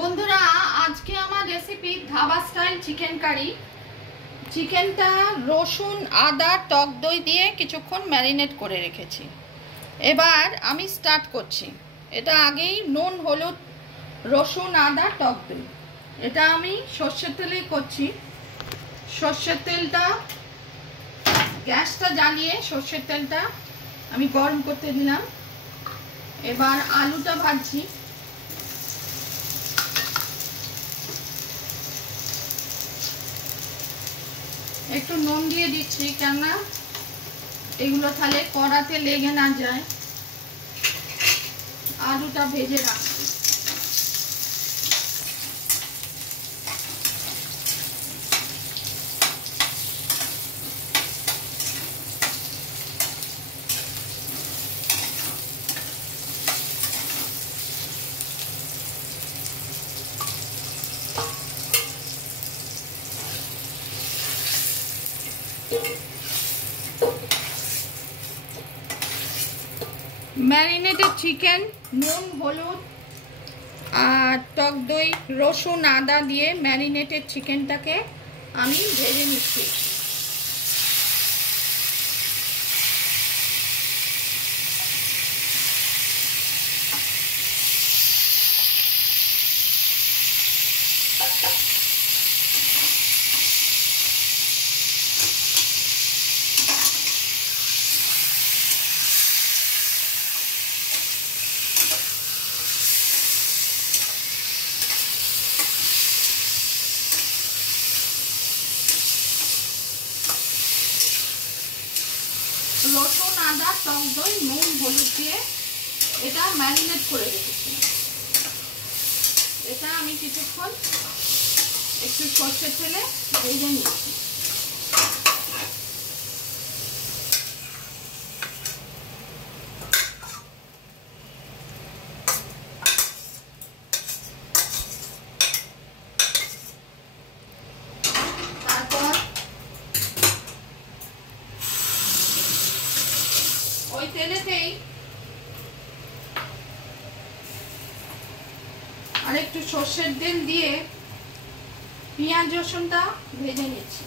বন্ধুরা, আজকে আমার recipe dhaba style chicken curry. চিকেনটা রসুন, আদা, টক দই দিয়ে কিছুক্ষণ ম্যারিনেট করে রেখেছি। এবার আমি স্টার্ট করছি। এটা আগেই নুন, হলুদ, রসুন, আদা, টক দই, এটা আমি সর্ষের তেলেই করছি। সর্ষের তেলটা, গ্যাসটা জ্বালিয়ে সর্ষের তেলটা আমি গরম করতে দিলাম। এবার আলুটা ভাজছি। একটু নুন দিয়ে দিচ্ছি, কেননা এগুলো তাহলে কড়াতে লেগে না যায়। আলুটা ভেজে রাখছি। ম্যারিনেটেড চিকেন, নুন, হলুদ আর টক দই, রসুন, আদা দিয়ে ম্যারিনেটেড চিকেনটাকে আমি ভেজে নিচ্ছি। রসুন, আদা, টক দই, নুন, হলুদ দিয়ে এটা ম্যারিনেট করে রেখেছি। এটা আমি কিছুক্ষণ একটু সর্ষের তেলে ভেজে নিচ্ছি। তারপর ওই তেলেতেই আর একটু সর্ষের তেল দিয়ে পেঁয়াজ রসুনটা ভেজে নিচ্ছি।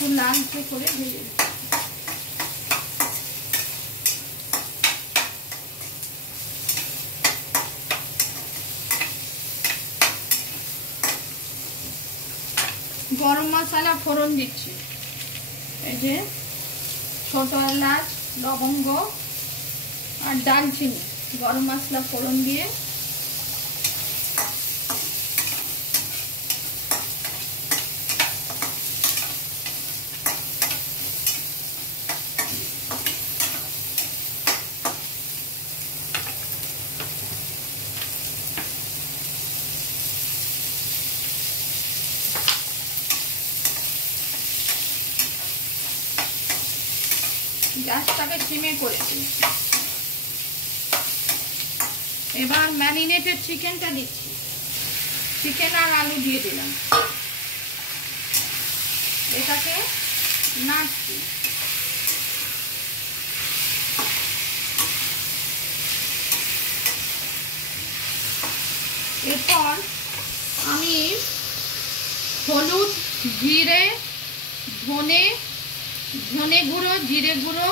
একটু লালচে করে ভেজে নিচ্ছি। গরম মশলা ফোড়ন দিচ্ছি। এই যে ছোট এলাচ, লবঙ্গ আর দারচিনি গরম মশলা ফোড়ন দিয়ে গ্যাসটাকে সিমে করেছি। এবার ম্যারিনেটেড চিকেনটা দিচ্ছি। চিকেন আর আলু দিয়ে দিলাম। এটাকে নাড়ছি। এরপর আমি হলুদ, জিরে, ধনে গুঁড়ো, জিরে গুঁড়ো,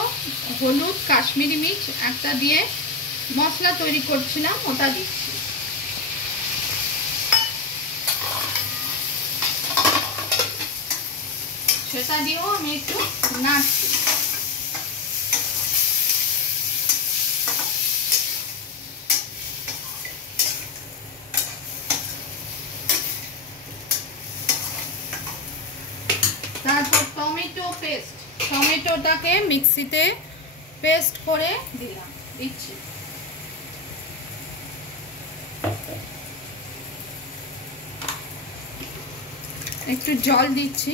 হলুদ, কাশ্মীরি মির্চ একটা দিয়ে মশলা তৈরি করছিলাম, ওটা দিচ্ছি। সেটা দিয়েও আমি একটু নাড়ছি। তারপর টমেটোটাকে মিক্সিতে পেস্ট করে দিচ্ছি। একটু জল দিচ্ছি।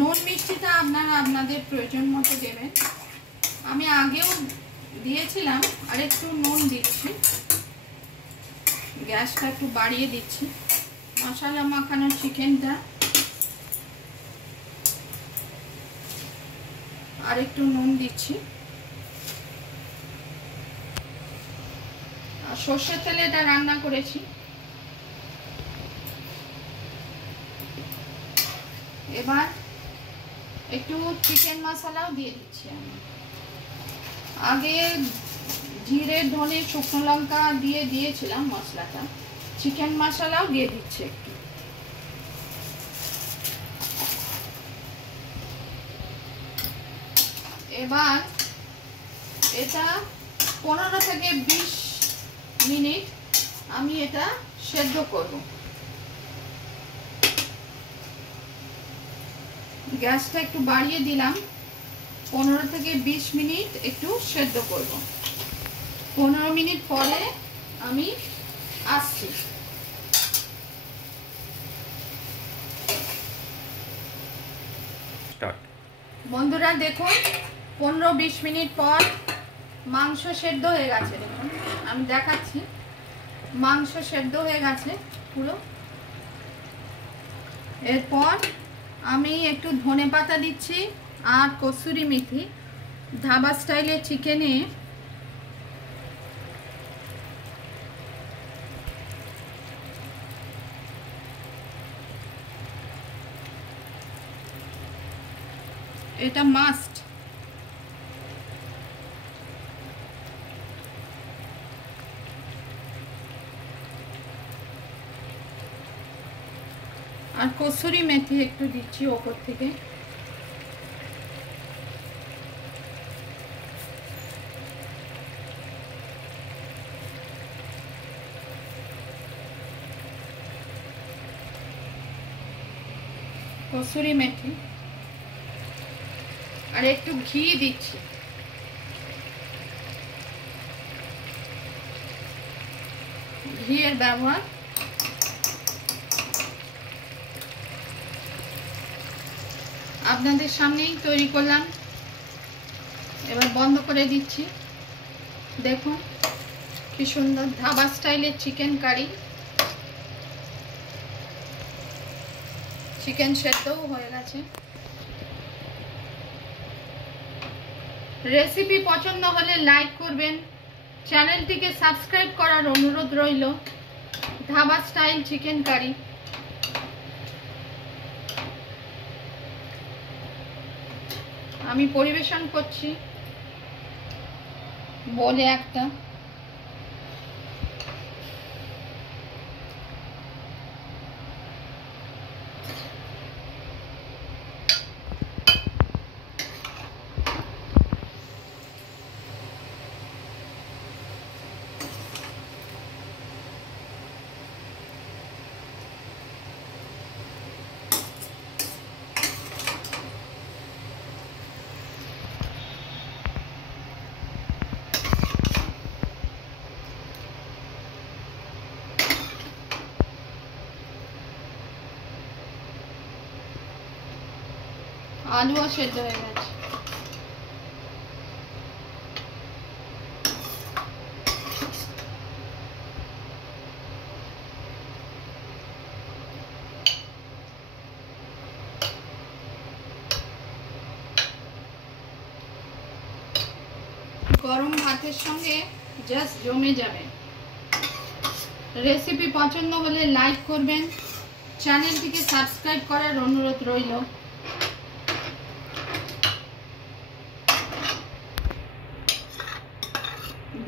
নুন মিষ্টিটা আপনারা আপনাদের প্রয়োজন মতো দেবেন। আমি আগেও দিয়েছিলাম, আর একটু নুন দিচ্ছি, গ্যাসটা একটু বাড়িয়ে দিচ্ছি। মশলা মাখানো চিকেনটা আর একটু নুন দিচ্ছি, আর সর্ষের তেলে এটা রান্না করেছি। এবার একটু চিকেন মশলাও দিয়ে দিচ্ছি। আমি আগে জিরে ধনে শুকনো লঙ্কা দিয়ে দিয়েছিলাম মশলাটা, চিকেন মশলাও দিয়ে দিচ্ছি একটু। এবার এটা 15 থেকে 20 মিনিট আমি এটা সেদ্ধ করব। গ্যাসটা একটু বাড়িয়ে দিলাম। 15 থেকে 20 মিনিট একটু সেদ্ধ করব। 15 মিনিট পরে আমি আসছি। বন্ধুরা দেখুন, 15-20 মিনিট পর মাংস সেদ্ধ হয়ে গেছে। দেখুন আমি দেখাচ্ছি, মাংস সেদ্ধ হয়ে গেছে পুরো। এরপর আমি একটু ধনেপাতা দিচ্ছি আর কসুরি মেথি। ধাবা স্টাইলের চিকেনে এটা মাস্ট। আর কসুরি মেথি একটু দিচ্ছি ওপর থেকে। কসুরি মেথি আর একটু ঘি দিচ্ছি। ঘিয়ের ব্যবহার আপনাদের সামনেই তৈরি করলাম। এবার বন্ধ করে দিচ্ছি। দেখুন কি সুন্দর ধাবা স্টাইলের চিকেন কারি। চিকেন সেদ্ধও হয়ে গেছে। রেসিপি পছন্দ হলে লাইক করবেন, চ্যানেলটিকে সাবস্ক্রাইব করার অনুরোধ রইল। Dhaba style chicken curry. আমি পরিবেশন করছি বলে একটা। আলুও সেদ্ধ হয়ে গেছে। গরম ভাতের সঙ্গে জাস্ট জমে যাবে। রেসিপি পছন্দ হলে লাইক করবেন, চ্যানেলটিকে সাবস্ক্রাইব করার অনুরোধ রইল।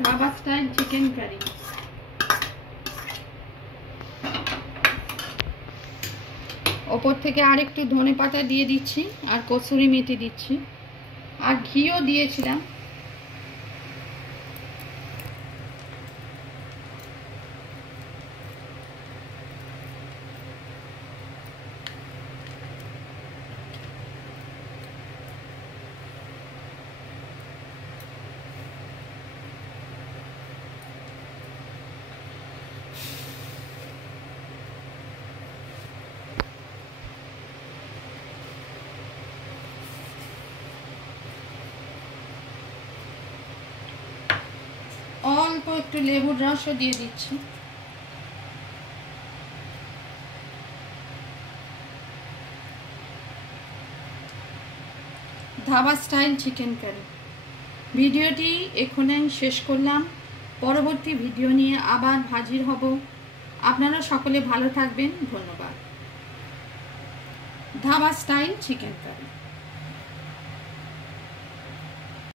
Dhaba style chicken curry. ওপর থেকে আর একটু ধনেপাতা দিয়ে দিচ্ছি, আর কসুরি মেথি দিচ্ছি, আর ঘিও দিয়েছিলাম। অল্প একটু লেবুর রসও দিয়ে দিচ্ছি। ধাবা স্টাইল চিকেন কারি ভিডিওটি এখানেই শেষ করলাম। পরবর্তী ভিডিও নিয়ে আবার হাজির হব। আপনারা সকলে ভালো থাকবেন। ধন্যবাদ। ধাবা স্টাইল চিকেন কারি।